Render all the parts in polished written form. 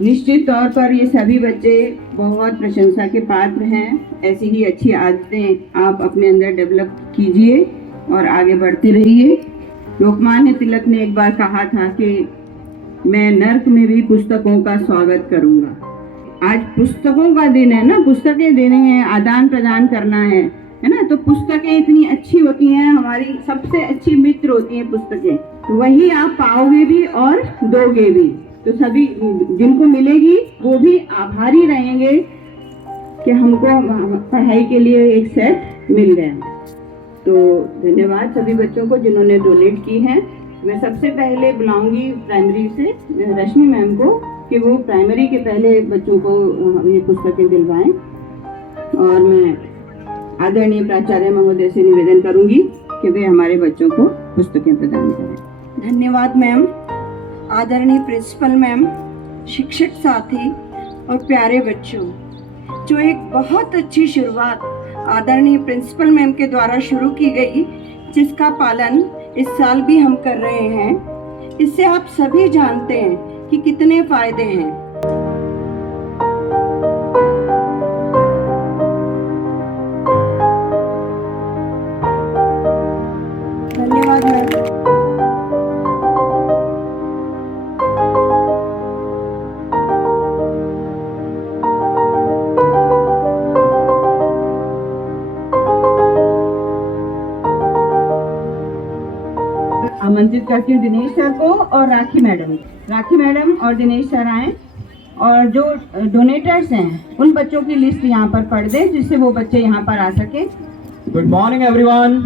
निश्चित तौर पर ये सभी बच्चे बहुत प्रशंसा के पात्र हैं। ऐसी ही अच्छी आदतें आप अपने अंदर डेवलप कीजिए और आगे बढ़ते रहिए। लोकमान्य तिलक ने एक बार कहा था कि मैं नर्क में भी पुस्तकों का स्वागत करूंगा। आज पुस्तकों का दिन है ना, पुस्तकें देनी है, आदान प्रदान करना है ना। तो पुस्तकें इतनी अच्छी होती हैं, हमारी सबसे अच्छी मित्र होती हैं पुस्तकें। तो वही आप पाओगे भी और दोगे भी। तो सभी जिनको मिलेगी वो भी आभारी रहेंगे कि हमको पढ़ाई के लिए एक सेट मिल गया। तो धन्यवाद सभी बच्चों को जिन्होंने डोनेट की है। मैं सबसे पहले बुलाऊंगी प्राइमरी से रश्मि मैम को कि वो प्राइमरी के पहले बच्चों को ये पुस्तकें दिलवाएं। और मैं आदरणीय प्राचार्य महोदय से निवेदन करूंगी कि वे हमारे बच्चों को पुस्तकें प्रदान करें। धन्यवाद मैम। आदरणीय प्रिंसिपल मैम, शिक्षक साथी और प्यारे बच्चों, जो एक बहुत अच्छी शुरुआत आदरणीय प्रिंसिपल मैम के द्वारा शुरू की गई, जिसका पालन इस साल भी हम कर रहे हैं, इससे आप सभी जानते हैं कि कितने फायदे हैं। धन्यवाद मैम। आमंत्रित करती हूँ दिनेश सर को और राखी मैडम और दिनेश सर आए और जो डोनेटर्स हैं उन बच्चों की लिस्ट यहाँ पर पढ़ दें जिससे वो बच्चे यहाँ पर आ सके। Good morning everyone.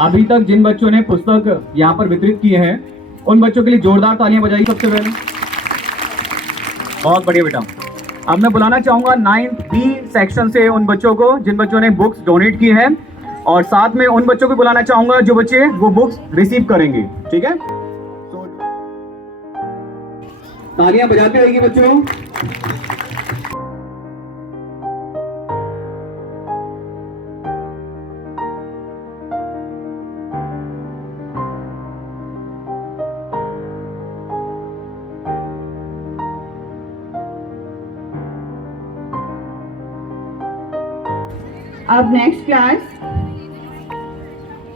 अभी तक जिन बच्चों ने पुस्तक यहाँ पर वितरित किए हैं उन बच्चों के लिए जोरदार तालियां बजाइए सबसे पहले। बहुत बढ़िया बेटा। अब मैं बुलाना चाहूंगा 9th B सेक्शन से उन बच्चों को जिन बच्चों ने बुक्स डोनेट की है, और साथ में उन बच्चों को बुलाना चाहूंगा जो बच्चे वो बुक्स रिसीव करेंगे। ठीक है, तालियां बजाते रहेंगे बच्चों। अब नेक्स्ट क्लास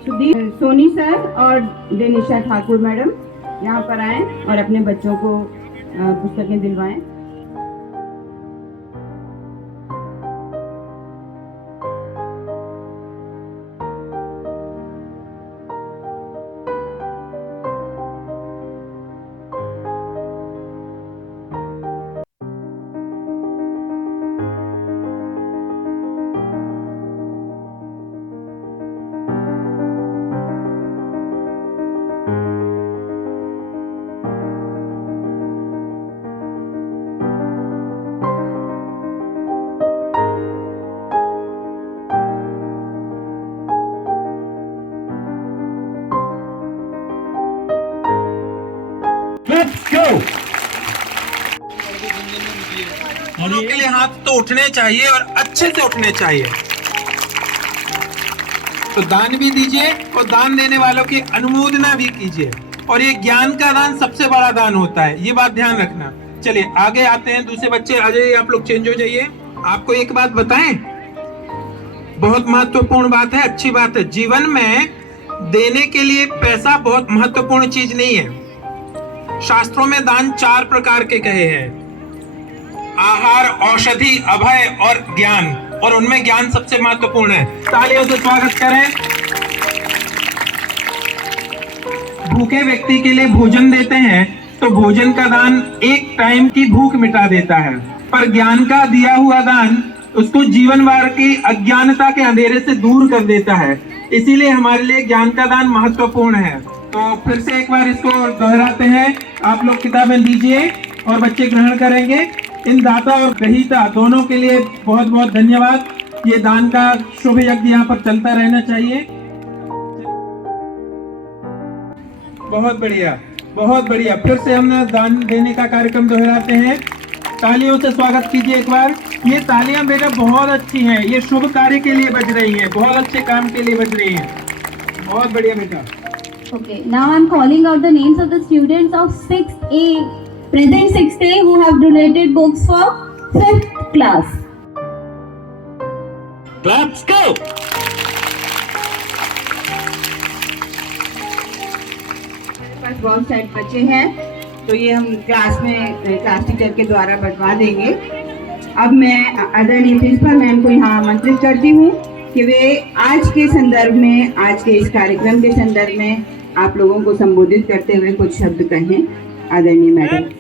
सोनी सर और डेनिशा ठाकुर मैडम यहाँ पर आए और अपने बच्चों को पुस्तकें दिलवाएं। Let's go! दोनों के लिए हाथ तो उठने चाहिए और अच्छे से उठने चाहिए। तो दान भी दीजिए और दान देने वालों की अनुमोदना भी कीजिए। और ये ज्ञान का दान सबसे बड़ा दान होता है, ये बात ध्यान रखना। चलिए आगे आते हैं। दूसरे बच्चे आ जाइए, आप लोग चेंज हो जाइए। आपको एक बात बताएं, बहुत महत्वपूर्ण बात है, अच्छी बात है। जीवन में देने के लिए पैसा बहुत महत्वपूर्ण चीज नहीं है। शास्त्रों में दान 4 प्रकार के कहे हैं: आहार, औषधि, अभय और ज्ञान। और उनमें ज्ञान सबसे महत्वपूर्ण है। तालियों से स्वागत करें। भूखे व्यक्ति के लिए भोजन देते हैं तो भोजन का दान एक टाइम की भूख मिटा देता है, पर ज्ञान का दिया हुआ दान उसको जीवन भर की अज्ञानता के अंधेरे से दूर कर देता है। इसीलिए हमारे लिए ज्ञान का दान महत्वपूर्ण है। तो फिर से एक बार इसको दोहराते हैं। आप लोग किताबें लीजिए और बच्चे ग्रहण करेंगे। इन दाता और ग्रहीता दोनों के लिए बहुत बहुत धन्यवाद। ये दान का शुभ यज्ञ यहाँ पर चलता रहना चाहिए। बहुत बढ़िया, बहुत बढ़िया। फिर से हमने दान देने का कार्यक्रम दोहराते हैं। तालियों से स्वागत कीजिए एक बार। ये तालियां बेटा बहुत अच्छी हैं, ये शुभ कार्य के लिए बज रही हैं, बहुत अच्छे काम के लिए बज रही हैं। बहुत बढ़िया बेटा। Okay, now I'm calling out the names of the students of 6A present 6A who have donated books for 5th class. Claps go! हमारे पास बहुत सारे बच्चे हैं तो ये हम क्लास टीचर के द्वारा बंटवा देंगे। अब मैं आदरणीय प्रिंसिपल मैम को यहाँ आमंत्रित करती हूँ कि वे आज के संदर्भ में, आज के इस कार्यक्रम के संदर्भ में आप लोगों को संबोधित करते हुए कुछ शब्द कहें। आदरणीय madam.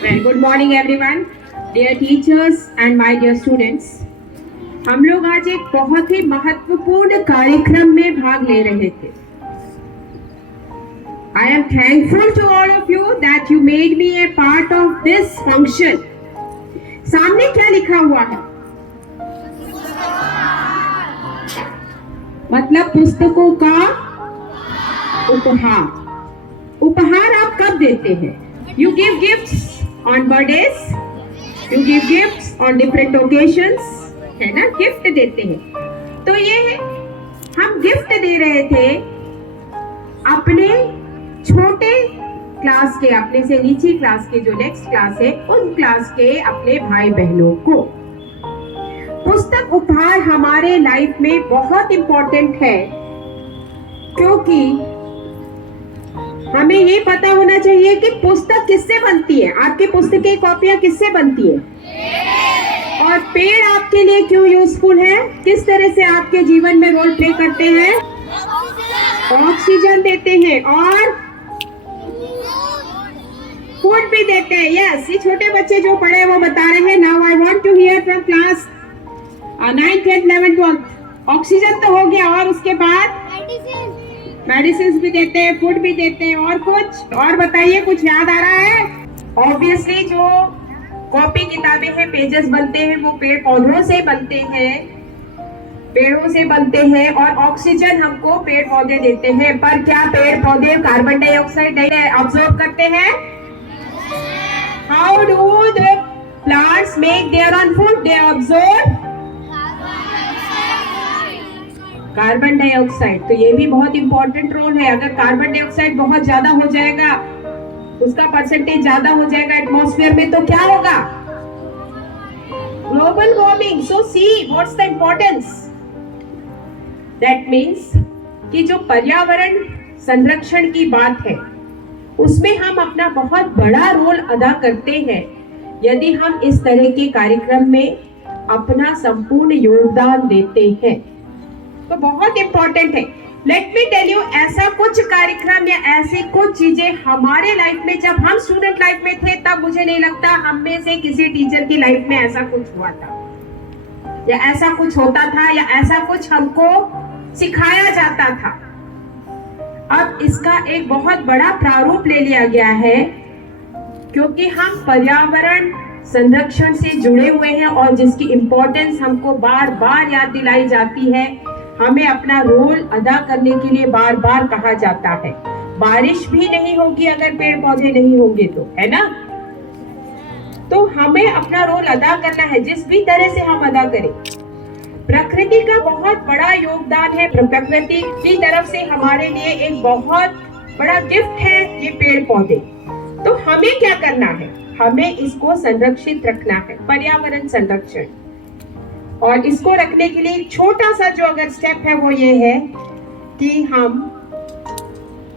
Well, good morning everyone, dear teachers and my dear students. हम लोग आज एक बहुत ही महत्वपूर्ण कार्यक्रम में भाग ले रहे थे। I am thankful to all of you that you made me a part of this function. सामने क्या लिखा हुआ है? मतलब पुस्तकों का उपहार। उपहार आप कब देते हैं? You give gifts on birthdays, you give gifts on different occasions, है ना? गिफ्ट देते हैं। तो ये हम गिफ्ट दे रहे थे अपने छोटे क्लास के, अपने से नीचे क्लास के जो नेक्स्ट क्लास है उन क्लास के अपने भाई बहनों को। पुस्तक उपहार हमारे लाइफ में बहुत इम्पोर्टेंट है क्योंकि हमें ये पता होना चाहिए कि पुस्तक किससे बनती है। आपकी पुस्तकें कॉपियां किससे बनती है और पेड़ आपके लिए क्यों यूजफुल है, किस तरह से आपके जीवन में रोल प्ले करते हैं? ऑक्सीजन देते हैं और फूड भी देते हैं। यस, ये छोटे बच्चे जो पढ़े वो बता रहे हैं। Now I want to hear from class 9th 10th 11th 12th। Oxygen तो हो गया और उसके बाद मेडिसिन भी देते हैं, फूड भी देते हैं और कुछ और बताइए, कुछ याद आ रहा है? ऑब्वियसली जो कॉपी किताबें हैं, पेजेस बनते हैं वो पेड़ पौधों से बनते हैं, पेड़ों से बनते हैं और ऑक्सीजन हमको पेड़ पौधे देते हैं। पर क्या पेड़ पौधे कार्बन डाइऑक्साइड ऑब्जर्व करते हैं? How do the plants make their own food? They observe carbon dioxide. तो ये भी बहुत इंपॉर्टेंट रोल है। अगर कार्बन डाइऑक्साइड बहुत ज्यादा हो जाएगा, उसका परसेंटेज ज्यादा हो जाएगा एटमॉस्फेयर में, तो क्या होगा? Global warming. So see what's the importance. That means कि जो पर्यावरण संरक्षण की बात है उसमें हम अपना बहुत बड़ा रोल अदा करते हैं यदि हम इस तरह के कार्यक्रम में अपना संपूर्ण योगदान देते हैं। तो बहुत इंपॉर्टेंट है। लेट मी टेल यू, ऐसा कुछ कार्यक्रम या ऐसी कुछ चीजें हमारे लाइफ में, जब हम स्टूडेंट लाइफ में थे तब मुझे नहीं लगता हम में से किसी टीचर की लाइफ में ऐसा कुछ हुआ था या ऐसा कुछ होता था या ऐसा कुछ हमको सिखाया जाता था। अब इसका एक बहुत बड़ा प्रारूप ले लिया गया है क्योंकि हम पर्यावरण संरक्षण से जुड़े हुए हैं और जिसकी इम्पोर्टेंस हमको बार बार याद दिलाई जाती है। हमें अपना रोल अदा करने के लिए बार बार कहा जाता है। बारिश भी नहीं होगी अगर पेड़ पौधे नहीं होंगे तो, है ना? तो हमें अपना रोल अदा करना है जिस भी तरह से हम अदा करें। प्रकृति का बहुत बड़ा योगदान है। प्रकृति की तरफ से हमारे लिए एक बहुत बड़ा गिफ्ट है ये पेड़ पौधे। तो हमें क्या करना है? हमें इसको संरक्षित रखना है, पर्यावरण संरक्षण। और इसको रखने के लिए एक छोटा सा जो अगर स्टेप है वो ये है कि हम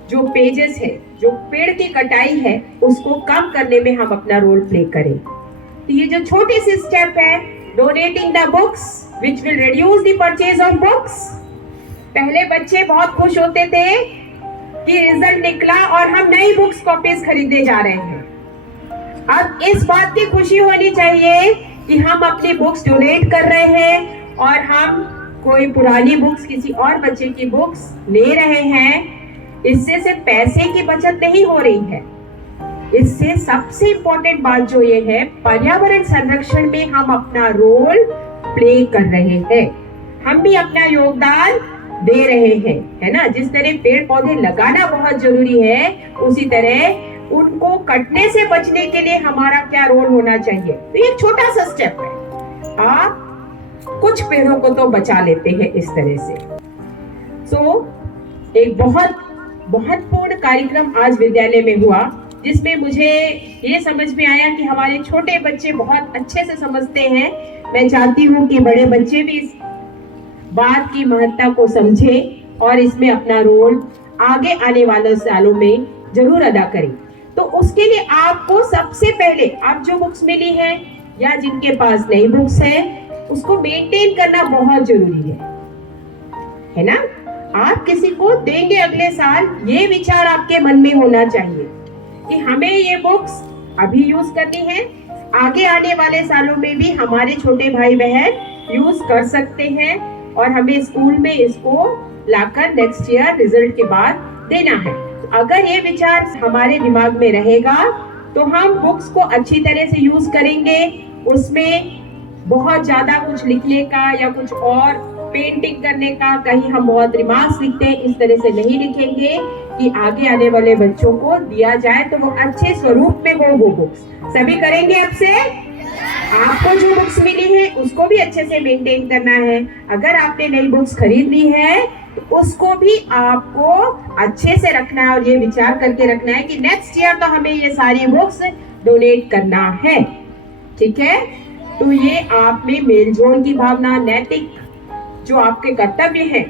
जो पेजेस है, जो पेड़ की कटाई है, उसको कम करने में हम अपना रोल प्ले करें। तो ये जो छोटी सी स्टेप है, donating the books which will reduce the purchase of books. पहले बच्चे बहुत खुश होते थे कि रिजल्ट निकला और हम नई बुक्स कॉपीज खरीदने जा रहे हैं। अब इस बात की खुशी होनी चाहिए कि हम अपनी बुक्स डोनेट कर रहे हैं और हम कोई पुरानी बुक्स, किसी और बच्चे की बुक्स ले रहे हैं। इससे सिर्फ पैसे की बचत नहीं हो रही है, इससे सबसे इम्पोर्टेंट बात जो ये है, पर्यावरण संरक्षण में हम अपना रोल प्ले कर रहे हैं। हम भी अपना योगदान दे रहे हैं, है ना? जिस तरह पेड़ पौधे लगाना बहुत जरूरी है, उसी तरह उनको कटने से बचने के लिए हमारा क्या रोल होना चाहिए। तो ये छोटा सा स्टेप है। आप कुछ पेड़ों को तो बचा लेते हैं इस तरह से। एक बहुत महत्वपूर्ण कार्यक्रम आज विद्यालय में हुआ, जिसमें मुझे ये समझ में आया कि हमारे छोटे बच्चे बहुत अच्छे से समझते हैं। मैं चाहती हूँ कि बड़े बच्चे भी इस बात की महत्ता को समझें और इसमें अपना रोल आगे आने वाले सालों में जरूर अदा करें। तो उसके लिए आपको सबसे पहले आप जो बुक्स मिली है या जिनके पास नई बुक्स है, उसको मेंटेन करना बहुत जरूरी है ना। आप किसी को देंगे अगले साल, ये विचार आपके मन में होना चाहिए कि हमें ये बुक्स अभी यूज करनी है, आगे आने वाले सालों में भी हमारे छोटे भाई बहन यूज कर सकते हैं और हमें स्कूल में इसको लाकर नेक्स्ट ईयर रिजल्ट के बाद देना है। अगर ये विचार हमारे दिमाग में रहेगा तो हम बुक्स को अच्छी तरह से यूज करेंगे। उसमें बहुत ज्यादा कुछ लिखने का या कुछ और पेंटिंग करने का, कहीं हम बहुत रिमार्क्स लिखते हैं, इस तरह से नहीं लिखेंगे कि आगे आने वाले बच्चों को दिया जाए तो वो अच्छे स्वरूप में हो वो बुक्स। सभी करेंगे आपसे? आपको जो बुक्स मिली है उसको भी अच्छे से मेंटेन करना है। अगर आपने नई बुक्स खरीद ली है तो उसको भी आपको अच्छे से रखना है और ये विचार करके रखना है कि नेक्स्ट ईयर तो हमें ये सारी बुक्स डोनेट करना है। ठीक है, तो ये आप में मेलजोल की भावना, नैतिक जो आपके कर्तव्य हैं,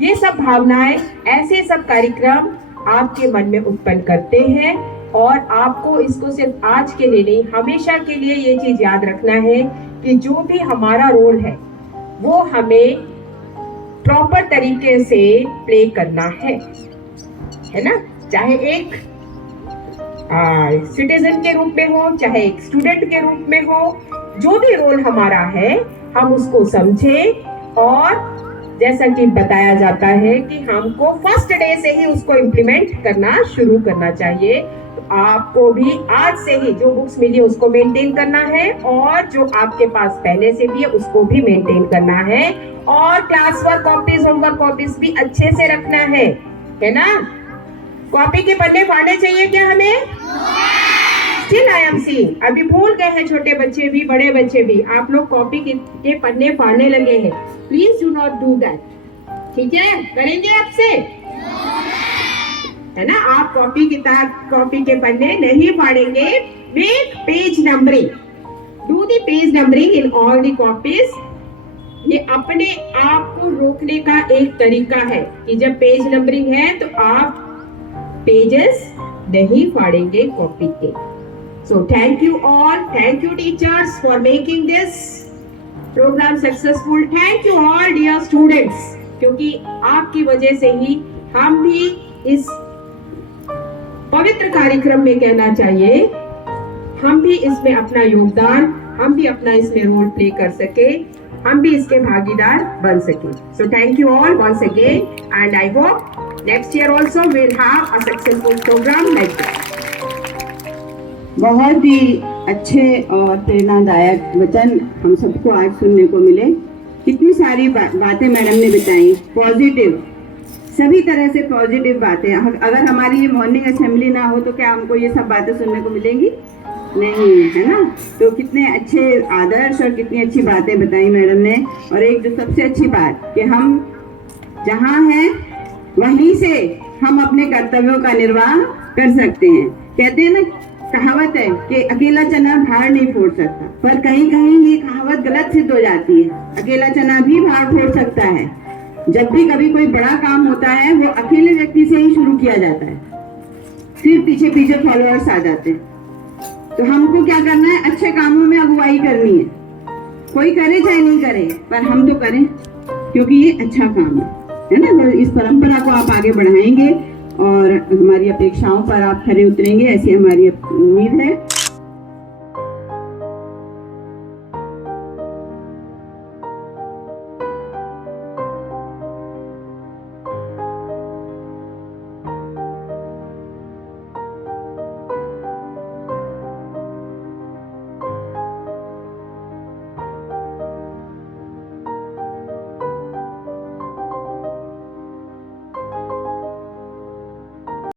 ये सब भावनाएं, ऐसे सब कार्यक्रम आपके मन में उत्पन्न करते हैं और आपको इसको सिर्फ आज के लिए नहीं, हमेशा के लिए ये चीज याद रखना है कि जो भी हमारा रोल है वो हमें प्रॉपर तरीके से प्ले करना है ना। चाहे एक सिटीजन के रूप में हो, चाहे एक स्टूडेंट के रूप में हो, जो भी रोल हमारा है हम उसको समझें और जैसा कि बताया जाता है कि हमको फर्स्ट डे से ही उसको इम्प्लीमेंट करना शुरू करना चाहिए। तो आपको भी आज से ही जो बुक्स मिली उसको मेंटेन करना है और जो आपके पास पहले से भी है उसको भी मेंटेन करना है और class work copies, homework copies भी अच्छे से रखना है ना। कॉपी के पन्ने फाड़ने चाहिए क्या हमें? Still I am seeing, अभी भूल गए हैं छोटे बच्चे भी, बड़े बच्चे भी, आप लोग कॉपी के पन्ने फाड़ने लगे हैं। Please do not do that. ठीक है, करेंगे आपसे? है ना, आप कॉपी के पन्ने नहीं फाड़ेंगे। Make page numbering, do the page numbering in all the copies. ये अपने आप को रोकने का एक तरीका है कि जब पेज नंबरिंग है तो आप पेजेस नहीं फाड़ेंगे कॉपी के। So thank you all, thank you teachers for making this program successful. Thank you all dear students, क्योंकि आपकी वजह से ही हम भी इस पवित्र कार्यक्रम में, कहना चाहिए, हम भी इसमें अपना योगदान, हम भी अपना इसमें रोल प्ले कर सके, हम भी इसके भागीदार बन सके। So thank you all once again and I hope next year also we'll have a successful program like that. बहुत ही अच्छे और प्रेरणादायक वचन हम सबको आज सुनने को मिले। कितनी सारी बातें मैडम ने बताई, पॉजिटिव, सभी तरह से पॉजिटिव बातें। अगर हमारी ये मॉर्निंग असेंबली ना हो तो क्या हमको ये सब बातें सुनने को मिलेंगी? नहीं, है ना। तो कितने अच्छे आदर्श और कितनी अच्छी बातें बताई मैडम ने। और एक जो सबसे अच्छी बात कि हम जहाँ हैं वहीं से हम अपने कर्तव्यों का निर्वाह कर सकते हैं। कहते हैं ना, कहावत है कि अकेला चना भार नहीं फोड़ सकता, पर कहीं कहीं ये कहावत गलत सिद्ध हो जाती है। अकेला चना भी भार फोड़ सकता है। जब भी कभी कोई बड़ा काम होता है वो अकेले व्यक्ति से ही शुरू किया जाता है, फिर पीछे पीछे फॉलोअर्स आ जाते हैं। तो हमको क्या करना है? अच्छे कामों में अगुवाई करनी है। कोई करे चाहे नहीं करे, पर हम तो करें क्योंकि ये अच्छा काम है ना। इस परंपरा को आप आगे बढ़ाएंगे और हमारी अपेक्षाओं पर आप खरे उतरेंगे, ऐसी हमारी उम्मीद है।